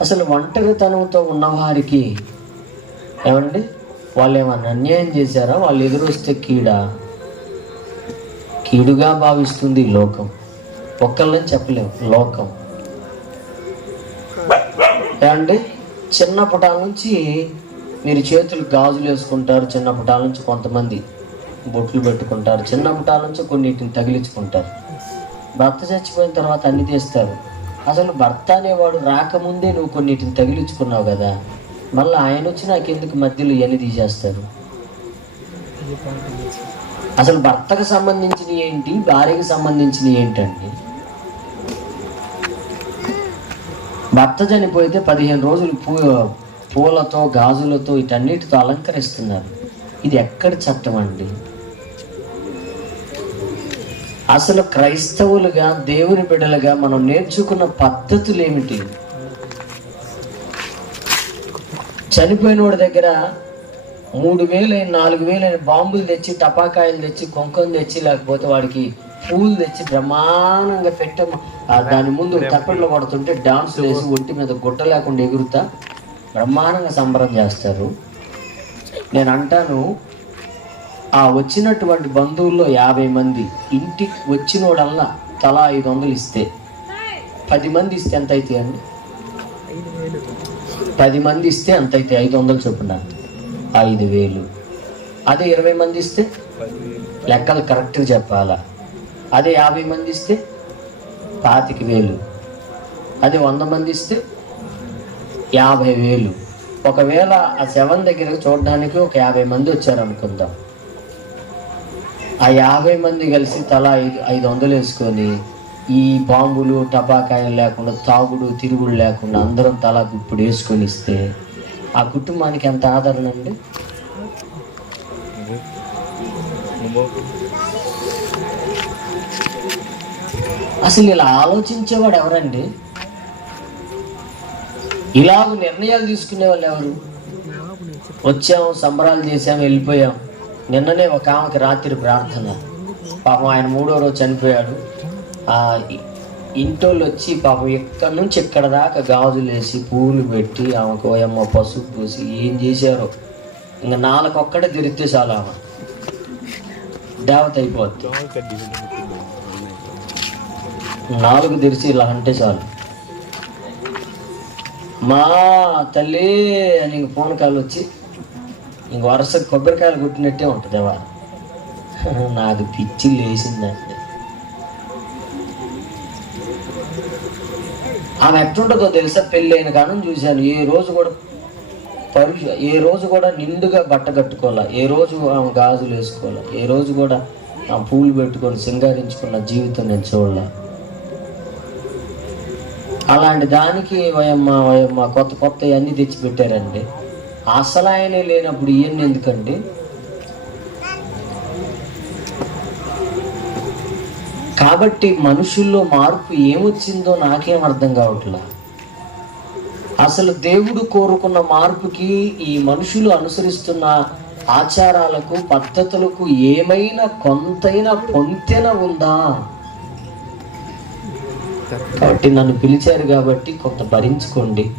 అసలు ఒంటరితనంతో ఉన్నవారికి ఏమండి? వాళ్ళు ఏమన్నా అన్యాయం చేశారా? వాళ్ళు ఎదురొస్తే కీడ? కీడుగా భావిస్తుంది లోకం. ఒక్కళ్ళని చెప్పలేము లోకం. ఏమండి? చిన్నప్పటాల నుంచి మీరు చేతులు గాజులు వేసుకుంటారు. చిన్నప్పటాల నుంచి కొంతమంది బొట్లు పెట్టుకుంటారు. చిన్నప్పటాల నుంచి కొన్నిటిని తగిలించుకుంటారు. భర్త చచ్చిపోయిన తర్వాత అన్ని తీస్తారు. అసలు భర్త అనేవాడు రాకముందే నువ్వు కొన్నిటిని తగిలించుకున్నావు కదా. మళ్ళీ ఆయన వచ్చి నాకెందుకు మధ్యలో ఇవన్నీ తీసేస్తారు? అసలు భర్తకు సంబంధించినవి ఏంటి భార్యకు సంబంధించినవి ఏంటండి? భర్త చనిపోతే పదిహేను రోజులు పూ పూలతో గాజులతో వీటన్నిటితో అలంకరిస్తున్నారు. ఇది ఎక్కడి చట్టం అండి? అసలు క్రైస్తవులుగా దేవుని బిడ్డలుగా మనం నేర్చుకున్న పద్ధతులు ఏమిటి చనిపోయిన వాడి దగ్గర మూడు వేలు నాలుగు వేలైన బాంబులు తెచ్చి టపాకాయలు తెచ్చి కొంకం తెచ్చి లేకపోతే వాడికి పూలు తెచ్చి బ్రహ్మాండంగా పెట్ట దాని ముందు తప్పట్లో కొడుతుంటే డాన్స్ వేసి ఒంటి మీద గుడ్డ లేకుండా ఎగురుతా బ్రహ్మాండంగా సంబరం చేస్తారు. నేను అంటాను ఆ వచ్చినటువంటి బంధువుల్లో యాభై మంది ఇంటికి వచ్చినోడల్లా తలా ఐదు వందలు ఇస్తే. పది మంది ఇస్తే ఎంత అవుతాయి అండి? పది మంది ఇస్తే ఎంత అయితే ఐదు వందలు చొప్పున. ఐదు వేలు. అదే ఇరవై మంది ఇస్తే? లెక్కలు కరెక్ట్గా చెప్పాలా? అదే యాభై మంది ఇస్తే? పాతిక వేలు. అదే వంద మంది ఇస్తే? యాభై వేలు. ఒకవేళ ఆ సెవెన్ దగ్గర చూడడానికి ఒక యాభై మంది వచ్చారు అనుకుందాం ఆ యాభై మంది కలిసి తలా ఐదు ఐదు వందలు వేసుకొని ఈ బాంబులు టపాకాయలు లేకుండా తాగుడు తిరుగుడు లేకుండా అందరం తలా ఇప్పుడు వేసుకొని ఇస్తే ఆ కుటుంబానికి ఎంత ఆదరణ అండి? అసలు ఇలా ఆలోచించేవాడు ఎవరండి? ఇలాగ నిర్ణయాలు తీసుకునే వాళ్ళు ఎవరు? వచ్చాము సంబరాలు చేసాము వెళ్ళిపోయాం. నిన్ననే ఒక ఆమెకి రాత్రి ప్రార్థన. పాపం ఆయన మూడో రోజు చనిపోయాడు. ఇంటోళ్ళు వచ్చి పాపం ఎక్కడి నుంచి ఎక్కడ దాకా గాజులు వేసి పూలు పెట్టి ఆమెకు ఓయమ్మ పసుపు పూసి ఏం చేశారో. ఇంకా నాలుగొక్కడే తిరిగితే చాలు ఆమె. దేవత అయిపోద్ది. నాలుగు తెరిచి ఇలా అంటే చాలు. మా తల్లి అని ఫోన్ కాల్ వచ్చి ఇంక వరుస కొబ్బరికాయలు కొట్టినట్టే ఉంటుంది వారు నాకు పిచ్చి లేచిందండి. ఆమె ఎట్లుంటుందో తెలుసా? పెళ్ళైన కాను చూశాను. ఏ రోజు కూడా పరుష ఏ రోజు కూడా నిండుగా బట్ట కట్టుకోవాలా? ఏ రోజు ఆమె గాజులు వేసుకోవాలా? ఏ రోజు కూడా ఆ పూలు పెట్టుకొని సింగారించుకున్న జీవితం నేను చూడలే. అలాంటి దానికి వయమ్మ వయమ్మ కొత్త కొత్త అన్నీ తెచ్చిపెట్టారండి. అసలు ఆయనే లేనప్పుడు ఇవన్నీ ఎందుకండి? కాబట్టి మనుషుల్లో మార్పు ఏమొచ్చిందో నాకేం అర్థం కావట్లా? అసలు దేవుడు కోరుకున్న మార్పుకి ఈ మనుషులు అనుసరిస్తున్న ఆచారాలకు పద్ధతులకు ఏమైనా కొంతైనా పొంతెన ఉందా? కాబట్టి నన్ను పిలిచారు కాబట్టి కొంత భరించుకోండి.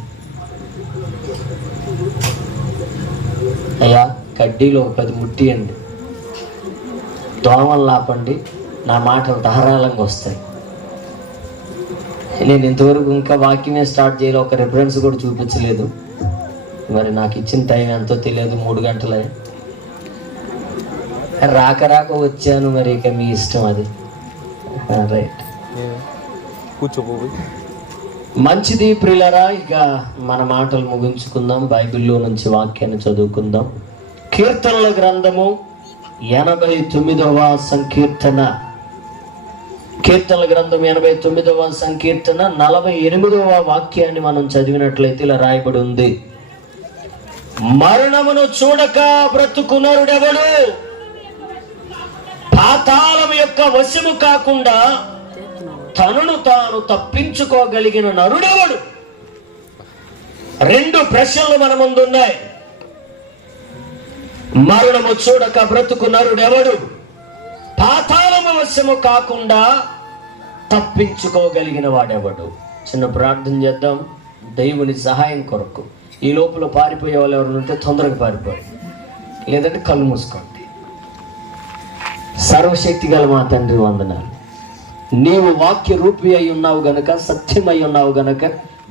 అయ్యా కడ్డీలో పది ముట్టియండి దోమలు లాపండి నా మాటలు ధారాళంగా వస్తాయి. నేను ఇంతవరకు ఇంకా వాక్యమే స్టార్ట్ చేయలే ఒక రిఫరెన్స్ కూడా చూపించలేదు. మరి నాకు ఇచ్చిన టైం ఎంతో తెలియదు మూడు గంటలే. రాక రాక వచ్చాను మరి ఇక మీ ఇష్టం అది. రైట్ కూర్చోపోయి మంచిది ప్రిలరా ఇక మన మాటలు ముగించుకుందాం. బైబిల్లో నుంచి వాక్యాన్ని చదువుకుందాం. కీర్తనల గ్రంథము ఎనభై తొమ్మిదవ సంకీర్తన. కీర్తనల గ్రంథం ఎనభై తొమ్మిదవ సంకీర్తన నలభై ఎనిమిదవ వాక్యాన్ని మనం చదివినట్లయితే ఇలా రాయబడి ఉంది. మరణమును చూడక బ్రతుకునరుడెవడు? పాతాళం యొక్క వశము కాకుండా తనను తాను తప్పించుకోగలిగిన నరుడెవడు? రెండు ప్రశ్నలు మన ముందు ఉన్నాయి మరణము చూడక బ్రతుకు నరుడెవడు? పాతాళము వశము కాకుండా తప్పించుకోగలిగిన వాడెవడు? చిన్న ప్రార్థన చేద్దాం. దేవుని సహాయం కొరకు. ఈ లోపల పారిపోయే వాళ్ళు ఎవరు ఉంటే తొందరగా పారిపోయి లేదంటే కళ్ళు మూసుకోండి. సర్వశక్తి గల మా తండ్రి వందనాలు. నీవు వాక్య రూపి అయి ఉన్నావు గనక సత్యమై ఉన్నావు గనక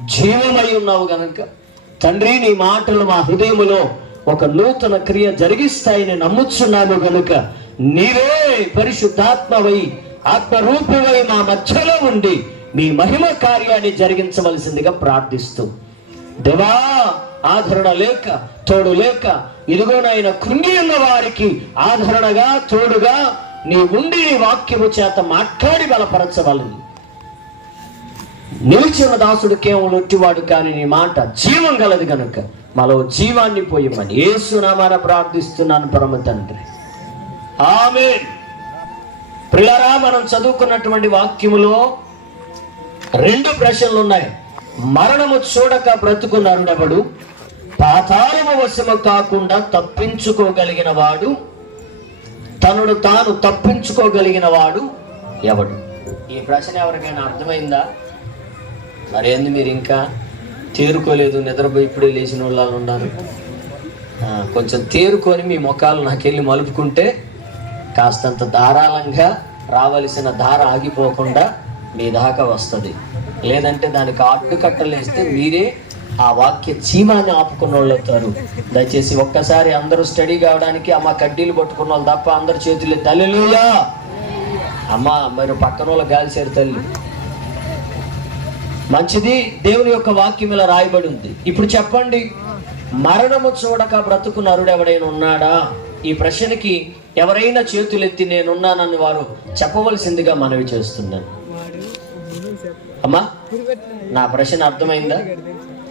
జీవమై ఉన్నావు గనక తండ్రి నీ మాటలు మా హృదయములో ఒక నూతన క్రియ జరిగిస్తాయని నమ్ముచున్నాను గనుక నీవే పరిశుద్ధాత్మవై ఆత్మరూపమై మా మధ్యలో ఉండి మీ మహిమ కార్యాన్ని జరిగించవలసిందిగా ప్రార్థిస్తూ. దేవా ఆదరణ లేక తోడు లేక ఇదిగోనైన కృంగి ఉన్న వారికి ఆదరణగా తోడుగా నీ ఉండి వాక్యము చేత మాట్లాడి బలపరచవలని. నిలిచిన దాసుడు కేవలం ఒట్టివాడు కానీ నీ మాట జీవం గలది కనుక మరో జీవాన్ని పోయమని ఏసునామాన ప్రార్థిస్తున్నాను పరమ తండ్రి. ఆమె ప్రిలరా మనం చదువుకున్నటువంటి వాక్యములో రెండు ప్రశ్నలు ఉన్నాయి. మరణము చూడక బ్రతుకున్నారు నరుడెవడు పాతాళము వశము కాకుండా తప్పించుకోగలిగిన వాడు తనను తాను తప్పించుకోగలిగిన వాడు ఎవడు? ఈ ప్రశ్న ఎవరికైనా అర్థమైందా? మరి ఏంది మీరు ఇంకా తేరుకోలేదు నిద్రపోయి ఇప్పుడే లేచిన వాళ్ళు ఉన్నారు? కొంచెం తేరుకొని మీ ముఖాలు నాకెళ్ళి మలుపుకుంటే కాస్తంత ధారాళంగా రావలసిన ధార ఆగిపోకుండా మీ దాకా వస్తుంది. లేదంటే దానికి అడ్డుకట్టలేస్తే మీరే ఆ వాక్య చీమాన్ని ఆపుకున్న వాళ్ళు అవుతారు. దయచేసి ఒక్కసారి అందరూ స్టడీ కావడానికి అమ్మ కడ్డీలు పట్టుకున్న వాళ్ళు తప్ప అందరు చేతులు తల్లిలుయా అమ్మ మరి పక్కన వాళ్ళ గాలిసేరు తల్లి. మంచిది దేవుని యొక్క వాక్యం ఇలా రాయబడి ఉంది. ఇప్పుడు చెప్పండి మరణము చూడక బ్రతుకు నరుడు ఎవడైనా ఉన్నాడా? ఈ ప్రశ్నకి ఎవరైనా చేతులెత్తి నేనున్నానని వారు చెప్పవలసిందిగా మనవి చేస్తున్నాను. అమ్మా నా ప్రశ్న అర్థమైందా?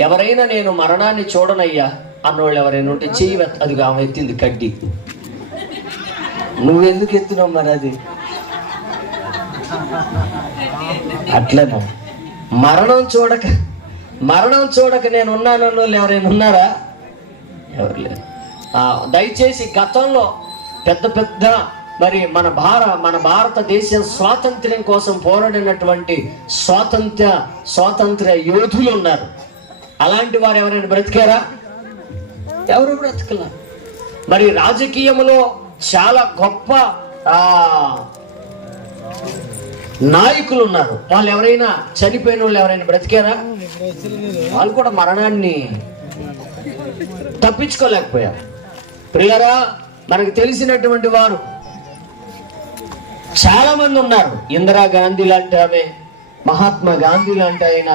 ఎవరైనా నేను మరణాన్ని చూడనయ్యా అన్నోళ్ళు ఎవరైనా ఉంటే చెయ్యి అది ఆమె ఎత్తింది కడ్డి. నువ్వెందుకు ఎత్తున్నావు మరి అది? అట్లనే. మరణం చూడక మరణం చూడక నేను ఉన్నాను వాళ్ళు ఎవరైనా ఉన్నారా? ఎవరు లేరు. దయచేసి గతంలో పెద్ద పెద్ద మరి మన భార మన భారతదేశం స్వాతంత్ర్యం కోసం పోరాడినటువంటి స్వాతంత్ర్య స్వాతంత్ర్య యోధులు ఉన్నారు. అలాంటి వారు ఎవరైనా బ్రతికారా? ఎవరు బ్రతకలా? మరి రాజకీయములో చాలా గొప్ప నాయకులు ఉన్నారు వాళ్ళు ఎవరైనా చనిపోయిన వాళ్ళు ఎవరైనా బ్రతికారా? వాళ్ళు కూడా మరణాన్ని తప్పించుకోలేకపోయారు. ప్రియరా మనకు తెలిసినటువంటి వారు చాలా మంది ఉన్నారు. ఇందిరా గాంధీ లాంటి ఆమె మహాత్మా గాంధీ లాంటి ఆయన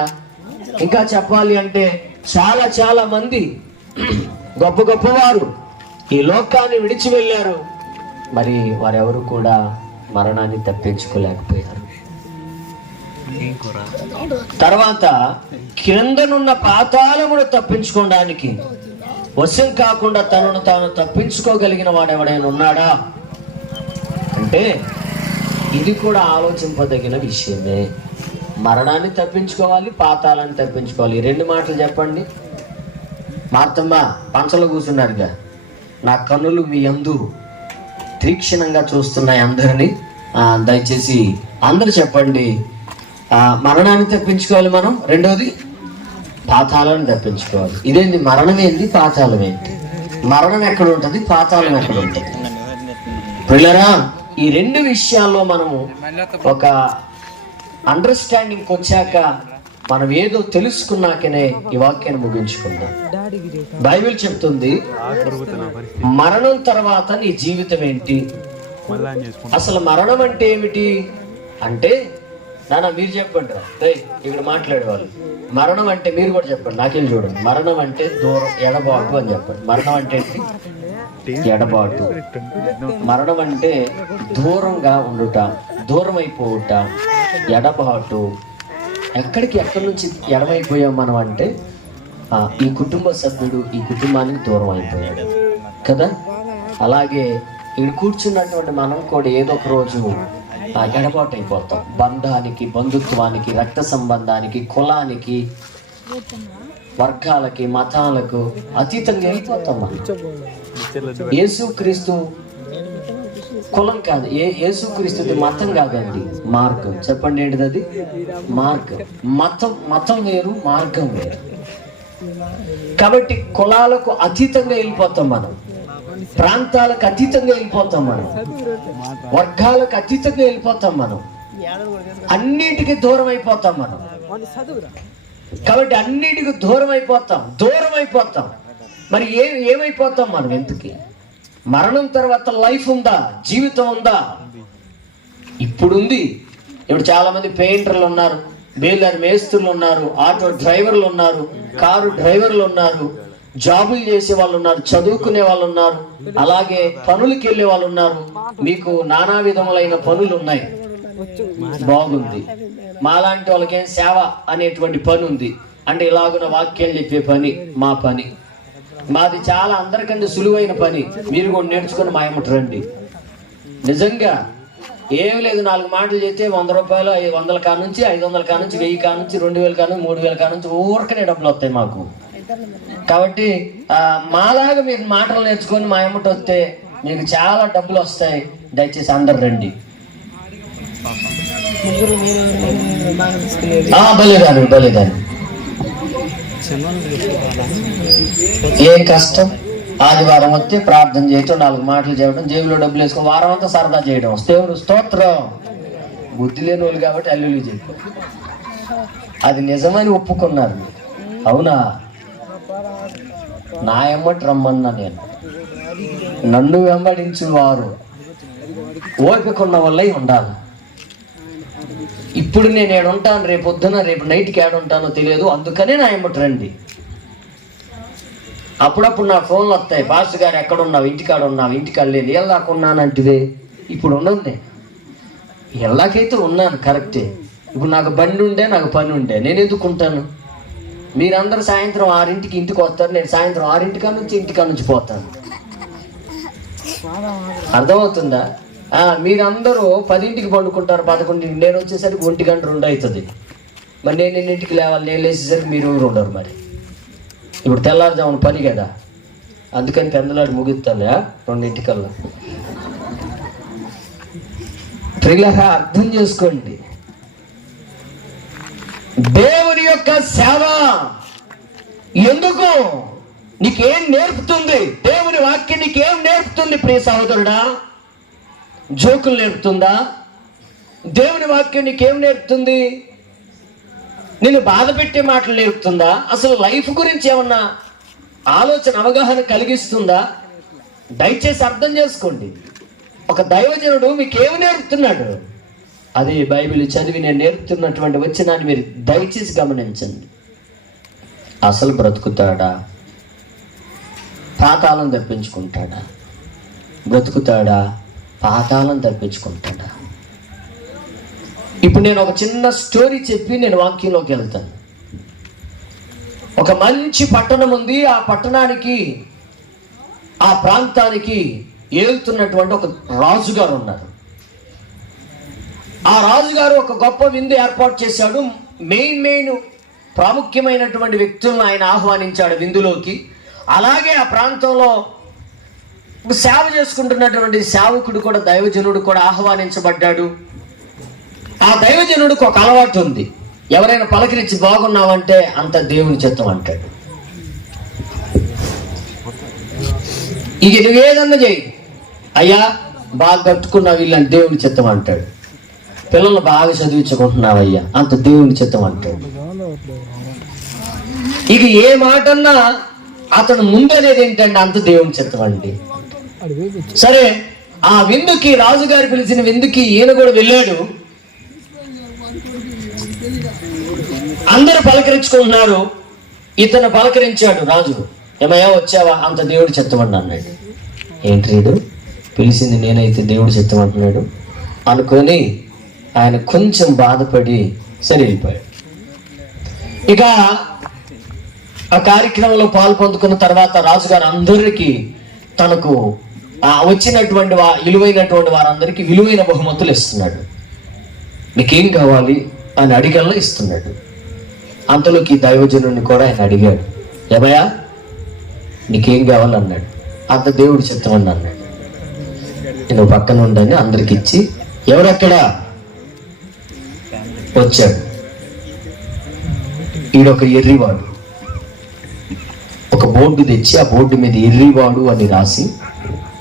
ఇంకా చెప్పాలి అంటే చాలా చాలా మంది గొప్ప గొప్పవారు ఈ లోకాన్ని విడిచి వెళ్ళారు. మరి వారెవరు కూడా మరణాన్ని తప్పించుకోలేకపోయారు. తర్వాత కిందనున్న పాతాళమును తప్పించుకోవడానికి వశం కాకుండా తనను తాను తప్పించుకోగలిగిన వాడు ఎవడైనా ఉన్నాడా? అంటే ఇది కూడా ఆలోచింపదగిన విషయమే. మరణాన్ని తప్పించుకోవాలి పాతాలని తప్పించుకోవాలి. రెండు మాటలు చెప్పండి. మార్తమ్మ పంచలో కూర్చున్నారుగా. నా కన్నులు మీ అందు తీక్షణంగా చూస్తున్నాయి అందరినీ. దయచేసి అందరు చెప్పండి. మరణాన్ని తప్పించుకోవాలి మనం. రెండోది పాతాలను తప్పించుకోవాలి. ఇదేంటి మరణం ఏంటి పాతాళం ఏంటి? మరణం ఎక్కడ ఉంటుంది? పాతాళం ఎక్కడ ఉంటుంది? పిల్లరా ఈ రెండు విషయాల్లో మనము ఒక అండర్స్టాండింగ్ వచ్చాక మనం ఏదో తెలుసుకున్నాకనే ఈ వాక్యాన్ని ముగించుకుందాం. బైబిల్ చెప్తుంది మరణం తర్వాత నీ జీవితం ఏంటి? అసలు మరణం అంటే ఏమిటి? అంటే నాన్న మీరు చెప్పండి రే. ఇక్కడ మాట్లాడేవాళ్ళు మరణం అంటే మీరు కూడా చెప్పండి నాకేం చూడండి. మరణం అంటే దూరం ఎడబాటు అని చెప్పండి. మరణం అంటే ఎడబాటు. మరణం అంటే దూరంగా ఉండుట దూరం అయిపోవుట ఎడబాటు. ఎక్కడికి ఎక్కడి నుంచి ఎడమైపోయాం మనం అంటే ఈ కుటుంబ సభ్యుడు ఈ కుటుంబానికి దూరం అయిపోయాడు. కదా? అలాగే ఇక్కడ కూర్చున్నటువంటి మనం కూడా ఏదో ఒక రోజు ఎడబాటు అయిపోతాం. బంధానికి బంధుత్వానికి రక్త సంబంధానికి కులానికి వర్గాలకి మతాలకు అతీతంగా వెళ్ళిపోతాం మనం. యేసుక్రీస్తు కులం కాదు. ఏ యేసుక్రీస్తుది మతం కాదండి. మార్గం. చెప్పండి ఏంటిది అది? మార్గం. మతం మతం వేరు మార్గం వేరు. కాబట్టి కులాలకు అతీతంగా వెళ్ళిపోతాం మనం. ప్రాంతాలకు అతీతంగా వెళ్ళిపోతాం మనం. వర్గాలకు అతీతంగా వెళ్ళిపోతాం మనం. అన్నిటికీ దూరం అయిపోతాం మనం. కాబట్టి అన్నిటికీ దూరం అయిపోతాం. దూరం అయిపోతాం. మరి ఏ ఏమైపోతాం మనం ఎందుకు మరణం తర్వాత లైఫ్ ఉందా? జీవితం ఉందా? ఇప్పుడుంది. ఇప్పుడు చాలా మంది పెయింటర్లు ఉన్నారు బేలర్ మేస్త్రులు ఉన్నారు ఆటో డ్రైవర్లు ఉన్నారు కారు డ్రైవర్లు ఉన్నారు జాబులు చేసే వాళ్ళు ఉన్నారు చదువుకునే వాళ్ళు ఉన్నారు అలాగే పనులకి వెళ్ళే వాళ్ళు ఉన్నారు. మీకు నానా విధములైన పనులు ఉన్నాయి. బాగుంది. మాలాంటి వాళ్ళకేం సేవ అనేటువంటి పని ఉంది అంటే ఇలాగున వాక్యాలు చెప్పే పని మా పని. మాది చాలా అందరికంటే సులువైన పని. మీరు కూడా నేర్చుకుని మా రండి. నిజంగా ఏం లేదు నాలుగు మాటలు చెప్తే వంద రూపాయలు ఐదు వందల కా నుంచి ఐదు వందల కా నుంచి వెయ్యి కా నుంచి రెండు వేల కా నుంచి మూడు వేల కా నుంచి ఊరకనే డబ్బులు వస్తాయి మాకు. కాబట్టి మాలాగా మీరు మాటలు నేర్చుకొని మా ఎమ్మట వస్తే మీకు చాలా డబ్బులు వస్తాయి. దయచేసి అందరు రండి. ఆ, భలేదాను భలేదాను ఏ కష్టం? ఆదివారం వస్తే ప్రార్థన చేయటం నాలుగు మాటలు చేయడం జేబులో డబ్బులు వేసుకొని వారం అంతా సరదా చేయడం. దేవుడు స్తోత్రం. బుద్ధి లేని వాళ్ళు కాబట్టి అల్లులు చెప్పు. అది నిజమని ఒప్పుకున్నారు అవునా? నా ఎమ్మటి రమ్మన్నా నేను. నన్ను వెంబడించిన వారు ఓపికన్న వల్లై ఉండాలి. ఇప్పుడు నేను ఏడుంటాను రేపు పొద్దున రేపు నైట్కి ఏడుంటానో తెలియదు. అందుకనే నా ఏమిటి రండి. అప్పుడప్పుడు నా ఫోన్లు వస్తాయి. పాస్ గారు ఎక్కడున్నావు? ఇంటికాడ ఉన్నావు? ఇంటికాడ లేదు. ఎల్లాకున్నానంటివే ఇప్పుడు ఉన్నది ఎల్లాకైతే ఉన్నాను కరెక్టే ఇప్పుడు నాకు బండి ఉండే నాకు పని ఉండే. నేను ఎందుకుంటాను? మీరందరూ సాయంత్రం ఆరింటికి ఇంటికి వస్తారు. నేను సాయంత్రం ఆరింటికా నుంచి ఇంటికా నుంచి పోతాను. అర్థమవుతుందా? మీరందరూ పదింటికి పండుకుంటారు పదకొండింటికి నేను వచ్చేసరికి ఒంటి గంట రెండు అవుతుంది. మరి నేను ఎన్నింటికి లేవాలి? నేను లేచేసరికి మీరు ఊరు ఉండరు మరి. ఇప్పుడు తెల్లారుజామున పని కదా. అందుకని పెందలాడు ముగిస్తాను రెండింటికల్లా. ప్రియులరా అర్థం చేసుకోండి. దేవుని యొక్క సేవ ఎందుకు? నీకేం నేర్పుతుంది? దేవుని వాక్యం నీకేం నేర్పుతుంది ప్రియ సహోదరుడా? జోకులు నేర్పుతుందా? దేవుని వాక్యం నీకేం నేర్పుతుంది? నేను బాధ పెట్టే మాటలు నేర్పుతుందా? అసలు లైఫ్ గురించి ఏమన్నా ఆలోచన అవగాహన కలిగిస్తుందా? దయచేసి అర్థం చేసుకోండి. ఒక దైవజనుడు మీకేమి నేర్పుతున్నాడు? అదే బైబిల్ చదివి నేను నేర్పుతున్నటువంటి వచ్చినాన్ని మీరు దయచేసి గమనించండి. అసలు బ్రతుకుతాడా? పాతాళం తప్పించుకుంటాడా బ్రతుకుతాడా? పాతాలను తప్పించుకుంటాడా? ఇప్పుడు నేను ఒక చిన్న స్టోరీ చెప్పి నేను వాక్యంలోకి వెళ్తాను. ఒక మంచి పట్టణం ఉంది ఆ పట్టణానికి ఆ ప్రాంతానికి ఏలుతున్నటువంటి ఒక రాజుగారు ఉన్నారు. ఆ రాజుగారు ఒక గొప్ప విందు ఏర్పాటు చేశాడు. మెయిన్ మెయిన్ ప్రాముఖ్యమైనటువంటి వ్యక్తులను ఆయన ఆహ్వానించాడు విందులోకి. అలాగే ఆ ప్రాంతంలో సేవ చేసుకుంటున్నటువంటి సేవకుడు కూడా దైవజనుడు కూడా ఆహ్వానించబడ్డాడు. ఆ దైవజనుడికి ఒక అలవాటు ఉంది. ఎవరైనా పలకరించి బాగున్నావంటే అంత దేవుని చిత్తం అంటాడు. ఇక నువ్వేదన్నా చేయి అయ్యా బాగా కట్టుకున్నావు వీళ్ళని దేవుని చిత్తం అంటాడు. పిల్లలు బాగా చదివించుకుంటున్నావయ్యా అంత దేవుని చిత్తం అంటాడు. ఇక ఏ మాటన్నా అతను ముందనేది ఏంటంటే అంత దేవుని చిత్తం అండి. సరే ఆ విందుకి రాజుగారు పిలిచిన విందుకి ఈయన కూడా వెళ్ళాడు. అందరూ పలకరించుకుంటున్నారు. ఇతను పలకరించాడు రాజు ఏమయ్యా వచ్చావా? అంత దేవుడు చెత్తమంటున్నాడు. ఏంటి రీడు పిలిచింది నేనైతే దేవుడు చెత్తమంటున్నాడు. అనుకొని ఆయన కొంచెం బాధపడి సరే వెళ్ళిపోయాడు ఇక ఆ కార్యక్రమంలో పాలు పొందుకున్న తర్వాత రాజుగారు అందరికీ తనకు వచ్చినటువంటి వా విలువైనటువంటి వారందరికీ విలువైన బహుమతులు ఇస్తున్నాడు. నీకేం కావాలి? అని అడిగల్లా ఇస్తున్నాడు. అంతలోకి దైవజనుని దైవజనుడిని కూడా ఆయన అడిగాడు. ఏమయ్యా? నీకేం కావాలన్నాడు అంత దేవుడు చెప్తామని అన్నాడు. నేను పక్కన ఉండని అందరికి ఇచ్చి ఎవరక్కడ? వచ్చాడు. ఈడొక ఎర్రివాడు. బోర్డు తెచ్చి ఆ బోర్డు మీద ఎర్రివాడు అని రాసి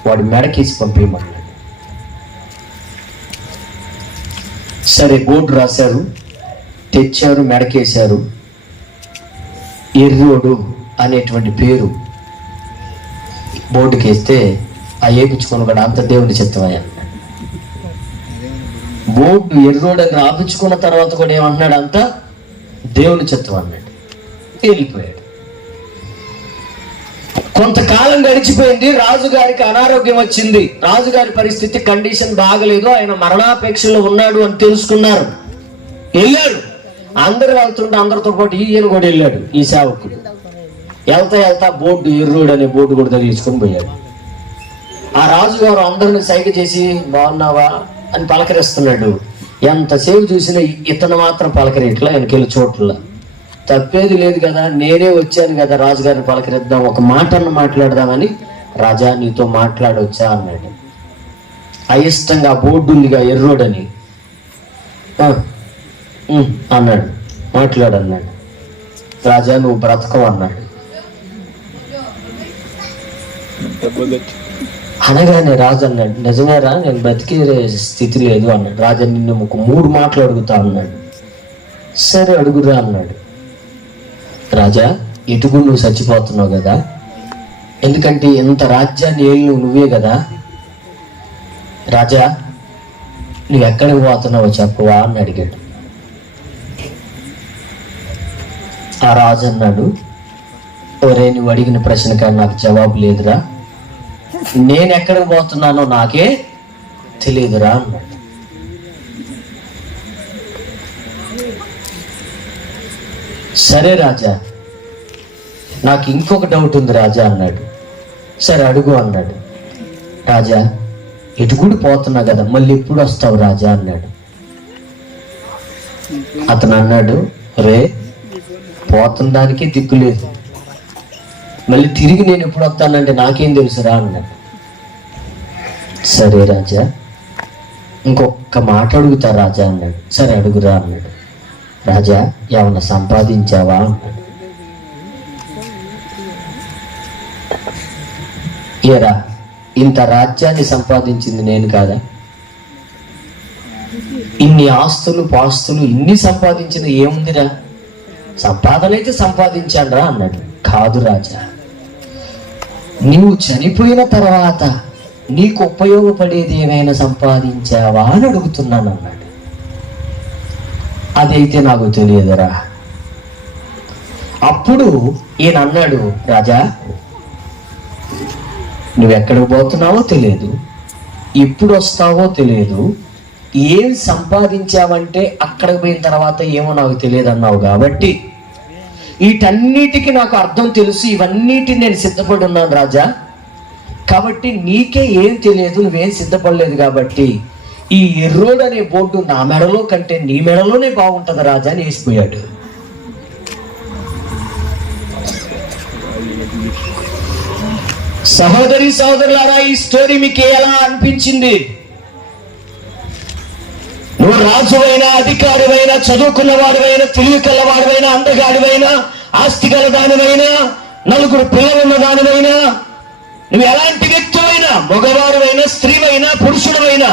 వాడు మెడకేసి పంపేయమన్నాడు. సరే బోర్డు రాశారు తెచ్చారు మెడకేశారు. ఎర్రోడు అనేటువంటి పేరు బోర్డుకి వేస్తే ఆ ఏపించుకొని కూడా అంత దేవుని చిత్తమయ్యా. బోర్డు ఎర్రోడు అని ఆపించుకున్న తర్వాత కూడా ఏమంటున్నాడు అంత దేవుని చిత్తం అన్నాడు. వెళ్ళిపోయాడు. కొంతకాలం గడిచిపోయింది. రాజుగారికి అనారోగ్యం వచ్చింది. రాజుగారి పరిస్థితి కండిషన్ బాగలేదు. ఆయన మరణాపేక్షలో ఉన్నాడు అని తెలుసుకున్నారు. వెళ్ళాడు. అందరు వెళ్తుంటే అందరితో పాటు ఈయన కూడా వెళ్ళాడు ఈ సేవకుడు. వెళ్తా వెళ్తా బోర్డు ఎర్రుడు అనే బోర్డు కూడా తీసుకొని పోయాడు. ఆ రాజుగారు అందరిని సైగ చేసి బాగున్నావా? అని పలకరిస్తున్నాడు. ఎంతసేపు చూసినా ఇతను మాత్రం పలకరియట్లా వెనకెళ్ళి చోట్ల తప్పేది లేదు కదా నేనే వచ్చాను కదా రాజుగారిని పలకరిద్దాం ఒక మాట అన్న మాట్లాడదామని రాజా నీతో మాట్లాడవచ్చా అన్నాడు. అయిష్టంగా బోర్డుందిగా ఎర్రోడని. అన్నాడు మాట్లాడు అన్నాడు రాజా నువ్వు బ్రతకవు అన్నాడు. అనగానే రాజు అన్నాడు నిజమేరా నేను బ్రతికే స్థితి లేదు అన్నాడు. రాజా నిన్ను ఒక మూడు మాటలు అడుగుతా అన్నాడు. సరే అడుగురా అన్నాడు. రాజా ఇటుకు నువ్వు చచ్చిపోతున్నావు కదా. ఎందుకంటే ఎంత రాజ్యాన్ని ఏళ్ళు నువ్వే కదా. రాజా నువ్వు ఎక్కడికి పోతున్నావో చెప్పవా అని అడిగాడు. ఆ రాజు అన్నాడు ఒరే నువ్వు అడిగిన ప్రశ్నకి నాకు జవాబు లేదురా. నేను ఎక్కడికి పోతున్నానో నాకే తెలియదురా అన్నాడు. సరే రాజా నాకు ఇంకొక డౌట్ ఉంది రాజా అన్నాడు. సరే అడుగు అన్నాడు. రాజా ఇటు కూడా పోతున్నా కదా మళ్ళీ ఎప్పుడు వస్తావు రాజా అన్నాడు. అతను అన్నాడు రే పోతుందానికి దిక్కు లేదు. మళ్ళీ తిరిగి నేను ఎప్పుడు వస్తానంటే నాకేం తెలుసురా అన్నాడు. సరే రాజా ఇంకొక మాట అడుగుతా రాజా అన్నాడు. సరే అడుగురా అన్నాడు. రాజా ఏమన్నా సంపాదించావా? ఏరా ఇంత రాజ్యాన్ని సంపాదించింది నేను కాదా? ఇన్ని ఆస్తులు పాస్తులు ఇన్ని సంపాదించిన ఏముందిరా? సంపాదన అయితే సంపాదించానురా అన్నాడు. కాదు రాజా నీవు చనిపోయిన తర్వాత నీకు ఉపయోగపడేది ఏమైనా సంపాదించావా అని అడుగుతున్నాను అన్నాడు. అదైతే నాకు తెలియదురా. అప్పుడు ఈయన అన్నాడు రాజా నువ్వెక్కడికి పోతున్నావో తెలియదు. ఎప్పుడు వస్తావో తెలియదు. ఏం సంపాదించావంటే అక్కడికి పోయిన తర్వాత ఏమో నాకు తెలియదు అన్నావు కాబట్టి వీటన్నిటికీ నాకు అర్థం తెలుసు. ఇవన్నిటి నేను సిద్ధపడి ఉన్నాను రాజా. కాబట్టి నీకే ఏం తెలియదు నువ్వేం సిద్ధపడలేదు కాబట్టి ఈ ఎర్రోడ్ అనే బోర్డు నా మెడలో కంటే నీ మెడలోనే బాగుంటుంది రాజా అని వేసిపోయాడు. సహోదరి సహోదరులారా ఈ స్టోరీ మీకు ఎలా అనిపించింది? నువ్వు రాజువైనా అధికారివైనా చదువుకున్న వాడివైనా తెలివి కలవాడివైనా అందగాడివైనా ఆస్తి గలదానివైనా నలుగురు పిల్లలున్న దానివైనా నువ్వు ఎలాంటి వ్యక్తులైనా మగవారువైనా స్త్రీవైనా పురుషుడవైనా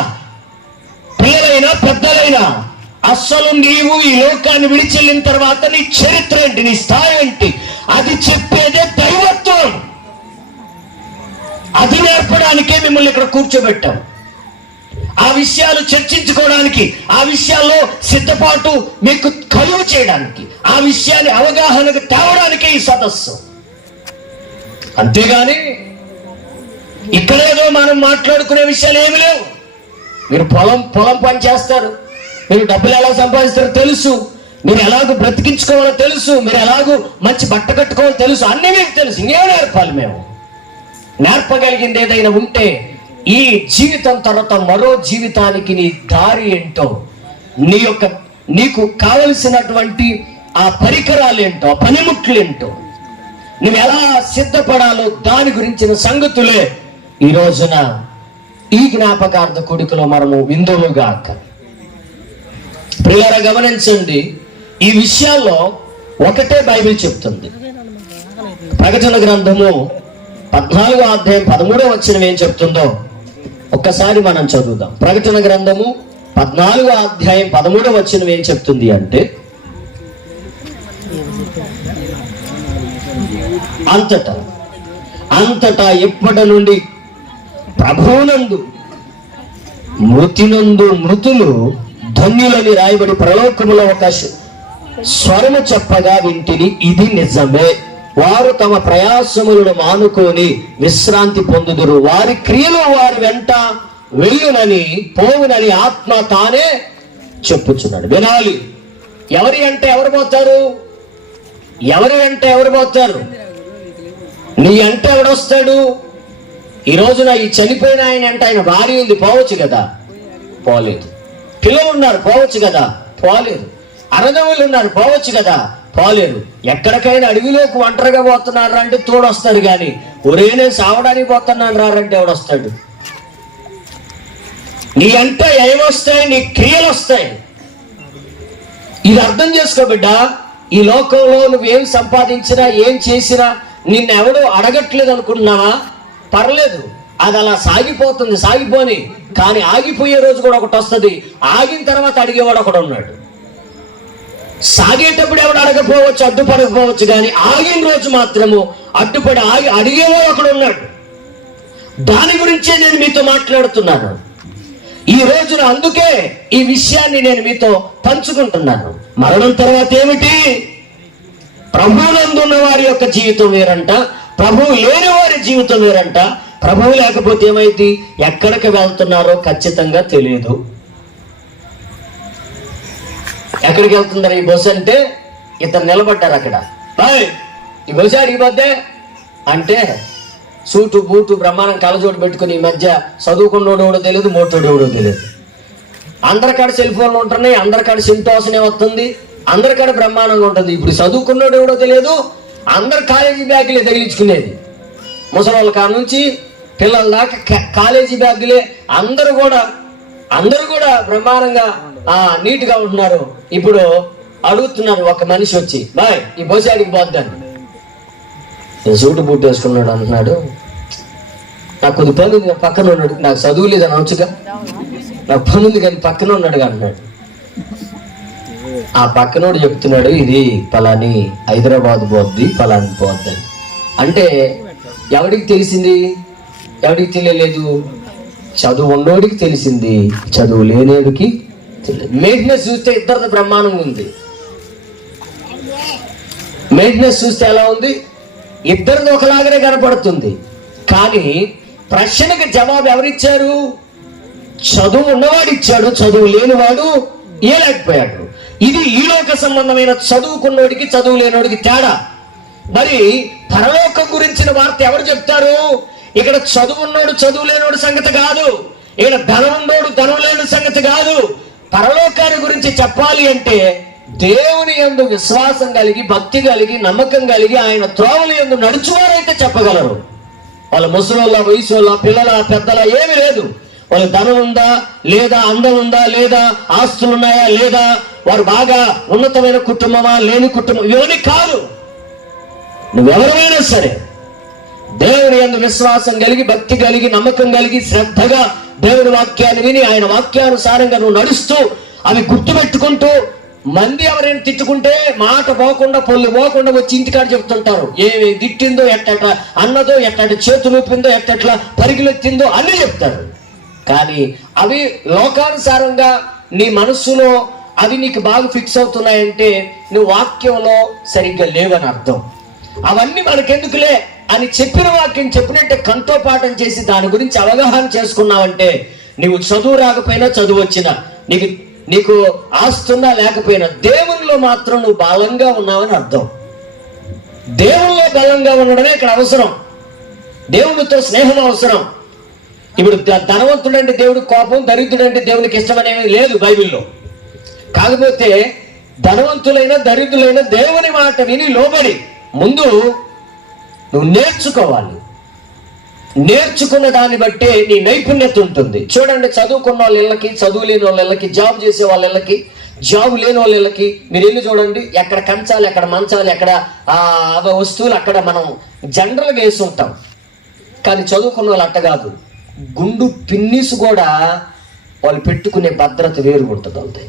పిల్లలైనా పెద్దలైనా అస్సలు నీవు ఈ లోకాన్ని విడిచెళ్ళిన తర్వాత నీ చరిత్ర ఏంటి నీ స్థాయి ఏంటి? అది చెప్పేదే దైవత్వం. అది నేర్పడానికే మిమ్మల్ని ఇక్కడ కూర్చోబెట్టాం. ఆ విషయాలు చర్చించుకోవడానికి ఆ విషయాల్లో సిద్ధపాటు మీకు కలువ చేయడానికి ఆ విషయాన్ని అవగాహనకు తేవడానికే ఈ సదస్సు. అంతేగాని ఇక్కడేదో మనం మాట్లాడుకునే విషయాలు ఏమి లేవు. మీరు పొలం పొలం పని చేస్తారు. మీరు డబ్బులు ఎలా సంపాదిస్తారో తెలుసు. మీరు ఎలాగో బ్రతికించుకోవాలో తెలుసు. మీరు ఎలాగో మంచి బట్ట కట్టుకోవాలో తెలుసు. అన్నీ మీకు తెలుసు. ఇంకేం నేర్పాలి మేము? నేర్పగలిగింది ఏదైనా ఉంటే ఈ జీవితం తర్వాత మరో జీవితానికి నీ దారి ఏంటో నీ యొక్క నీకు కావలసినటువంటి ఆ పరికరాలు ఏంటో ఆ పనిముట్లు ఏంటో నువ్వు ఎలా సిద్ధపడాలో దాని గురించిన సంగతులే ఈ రోజున ఈ జ్ఞాపకార్థ కొడుకులో మనము విందువుగాక ప్రియారా గమనించండి ఈ విషయాల్లో ఒకటే బైబిల్ చెప్తుంది. ప్రకటన గ్రంథము పద్నాలుగో అధ్యాయం పదమూడో వచ్చిన ఏం చెప్తుందో ఒక్కసారి మనం చదువుదాం. ప్రకటన గ్రంథము పద్నాలుగో అధ్యాయం పదమూడో వచ్చిన ఏం చెప్తుంది అంటే అంతటా అంతటా ఎప్పటి నుండి ప్రభువునందు మృతినందు మృతులు ధన్యులని రాయబడి ప్రలోకములో ఒక స్వరము చెప్పగా వింటిని ఇది నిజమే. వారు తమ ప్రయాసములను మానుకొని విశ్రాంతి పొందుదురు. వారి క్రియలు వారి వెంట వెళ్ళునని పోవునని ఆత్మ తానే చెప్పుచున్నాడు. వినాలి. ఎవరి అంటే ఎవరు పోతారు? ఎవరి వెంట ఎవరు పోతారు? నీ అంట ఎవడొస్తాడు? ఈ రోజున ఈ చనిపోయిన ఆయన అంటే ఆయన భార్య ఉంది పోవచ్చు కదా? పోలేదు. పిల్లలు ఉన్నారు పోవచ్చు కదా? పోలేదు. అన్నదమ్ములు ఉన్నారు పోవచ్చు కదా? పోలేరు ఎక్కడికైనా అడవిలోకి ఒంటరిగా పోతున్నారు అంటే తోడొస్తాడు కానీ ఒరే నేను సావడానికి పోతున్నాను రారంటే ఎవడొస్తాడు? నీ అంట ఏమొస్తాయి నీ క్రియలు వస్తాయి ఇది అర్థం చేసుకో బిడ్డ. ఈ లోకంలో నువ్వేం సంపాదించినా ఏం చేసినా నిన్నెవడో అడగట్లేదు అనుకున్నావా పర్లేదు అది అలా సాగిపోతుంది సాగిపోని. కానీ ఆగిపోయే రోజు కూడా ఒకటి వస్తుంది. ఆగిన తర్వాత అడిగేవాడు ఒకడు ఉన్నాడు. సాగేటప్పుడు ఎవడు అడగపోవచ్చు అడ్డుపడకపోవచ్చు కానీ ఆగిన రోజు మాత్రము అడ్డుపడి ఆగి అడిగేవాడు ఒకడు ఉన్నాడు. దాని గురించే నేను మీతో మాట్లాడుతున్నాను. ఈ రోజున అందుకే ఈ విషయాన్ని నేను మీతో పంచుకుంటున్నాను. మరణం తర్వాత ఏమిటి? ప్రభువునందున్న వారి యొక్క జీవితం వేరంట. ప్రభువు లేని వారి జీవితం వేరంట. ప్రభువు లేకపోతే ఏమైంది? ఎక్కడికి వెళ్తున్నారో ఖచ్చితంగా తెలియదు. ఎక్కడికి వెళ్తున్నారు ఈ బస్సు అంటే? ఇద్దరు నిలబడ్డారు అక్కడ. "ఏయ్, ఈ బస్సు అడిగిపోద్దే అంటే సూటు బూటు బ్రహ్మాండం కలజోడు పెట్టుకుని ఈ మధ్య చదువుకున్నోడు తెలియదు మోటోడు ఎవడో తెలియదు. అందరికాడ సెల్ ఫోన్లు ఉంటున్నాయి అందరికాడ సింటోసనే వస్తుంది అందరికాడ బ్రహ్మాండంగా ఉంటుంది. ఇప్పుడు చదువుకున్నోడు ఎవడో తెలియదు అందరు కాలేజీ బ్యాగులే తగిలించుకునేది. ముసలి కాడ నుంచి పిల్లల దాకా కాలేజీ బ్యాగులే. అందరూ కూడా అందరూ కూడా బ్రహ్మాండంగా ఆ ఉంటున్నారు. ఇప్పుడు అడుగుతున్నారు ఒక మనిషి వచ్చి బాయ్ ఈ బోసాడికి పోద్దాన్ని సూటు బూట్ వేసుకున్నాడు అంటున్నాడు. నాకు కొద్ది పని ఉంది, పక్కన ఉన్నాడు. నాకు చదువు లేదని అనొచ్చుగా నాకు పని ఉంది కానీ పక్కన ఉన్నాడు అంటున్నాడు. ఆ పక్కనోడు చెప్తున్నాడు ఇది పలాని హైదరాబాద్ పోద్ది పలాని పోద్ది అని. అంటే ఎవడికి తెలిసింది? ఎవడికి తెలియలేదు? చదువు ఉన్నోడికి తెలిసింది. చదువు లేనివాడికి తెలియదు మెయింటెనెన్స్ చూస్తే ఇద్దరిది బ్రహ్మాండంగా ఉంది. మెయింటెనెన్స్ చూస్తే ఎలా ఉంది? ఇద్దరిది ఒకలాగానే కనపడుతుంది. కానీ ప్రశ్నకి జవాబు ఎవరిచ్చారు? చదువు ఉన్నవాడు ఇచ్చాడు చదువు లేనివాడు ఏలేకపోయాడు ఇది ఈ లోక సంబంధమైన చదువుకున్నోడికి చదువు లేనోడికి తేడా. మరి పరలోకం గురించిన వార్త ఎవరు చెప్తారు? ఇక్కడ చదువున్నోడు చదువు లేనోడు సంగతి కాదు. ఇక్కడ ధనం ఉన్నోడు ధనం లేని సంగతి కాదు. పరలోకాన్ని గురించి చెప్పాలి అంటే దేవుని యందు విశ్వాసం కలిగి భక్తి కలిగి నమ్మకం కలిగి ఆయన త్రోవలు యందు నడుచువారైతే చెప్పగలరు. వాళ్ళ ముసలోళ్ళ వయసు వాళ్ళ పిల్లల పెద్దల ఏమీ లేదు. వాళ్ళ ధనం ఉందా లేదా అందం ఉందా లేదా ఆస్తులు ఉన్నాయా లేదా వారు బాగా ఉన్నతమైన కుటుంబమా లేని కుటుంబం? ఇవన్నీ కాదు. నువ్వెవరైనా సరే దేవుని యందు విశ్వాసం కలిగి భక్తి కలిగి నమ్మకం కలిగి శ్రద్ధగా దేవుని వాక్యాన్ని విని ఆయన వాక్యానుసారంగా నువ్వు నడుస్తూ అవి గుర్తుపెట్టుకుంటూ మంది ఎవరైనా తిట్టుకుంటే మాట పోకుండా పొల్లు పోకుండా వచ్చి ఇంటికాడ చెప్తుంటారు. ఏమి తిట్టిందో ఎట్టట్లా అన్నదో ఎట్టట చేతులు ఊపిందో ఎట్టట్లా పరిగిలెత్తిందో అన్నీ చెప్తారు. కానీ అవి లోకానుసారంగా నీ మనస్సులో అవి నీకు బాగా ఫిక్స్ అవుతున్నాయంటే నువ్వు వాక్యంలో సరిగ్గా లేవని అర్థం. అవన్నీ మనకెందుకులే అని చెప్పిన వాక్యం చెప్పినట్టే కంఠోపాఠం చేసి దాని గురించి అవగాహన చేసుకున్నావంటే నీవు చదువు రాకపోయినా చదువు వచ్చినా నీకు నీకు ఆస్తున్నా లేకపోయినా దేవునిలో మాత్రం నువ్వు బలంగా ఉన్నావని అర్థం. దేవునిలో బలంగా ఉండడమే ఇక్కడ అవసరం. దేవునితో స్నేహం అవసరం. ఇప్పుడు ధ- ధనవంతుడంటే దేవుడికి కోపం దరిద్రుడంటే దేవునికి ఇష్టం అనేవి లేదు బైబిల్లో. కాకపోతే ధనవంతులైన దరిద్రులైన దేవుని మాట విని లోబడి ముందు నువ్వు నేర్చుకోవాలి. నేర్చుకున్న దాన్ని బట్టే నీ నైపుణ్యత ఉంటుంది. చూడండి చదువుకున్న వాళ్ళ ఇళ్ళకి చదువు లేని వాళ్ళకి జాబ్ చేసే వాళ్ళ ఇళ్ళకి జాబ్ లేని వాళ్ళకి మీరు వెళ్ళి చూడండి ఎక్కడ కంచాలి ఎక్కడ మంచాలి ఎక్కడ ఆ, వస్తువులు అక్కడ మనం జనరల్గా వేసి ఉంటాం. కానీ చదువుకున్న వాళ్ళు అట్ట కాదు. గుండు పిన్నిస్ కూడా వాళ్ళు పెట్టుకునే భద్రత వేరు ఉంటుంది వాళ్ళది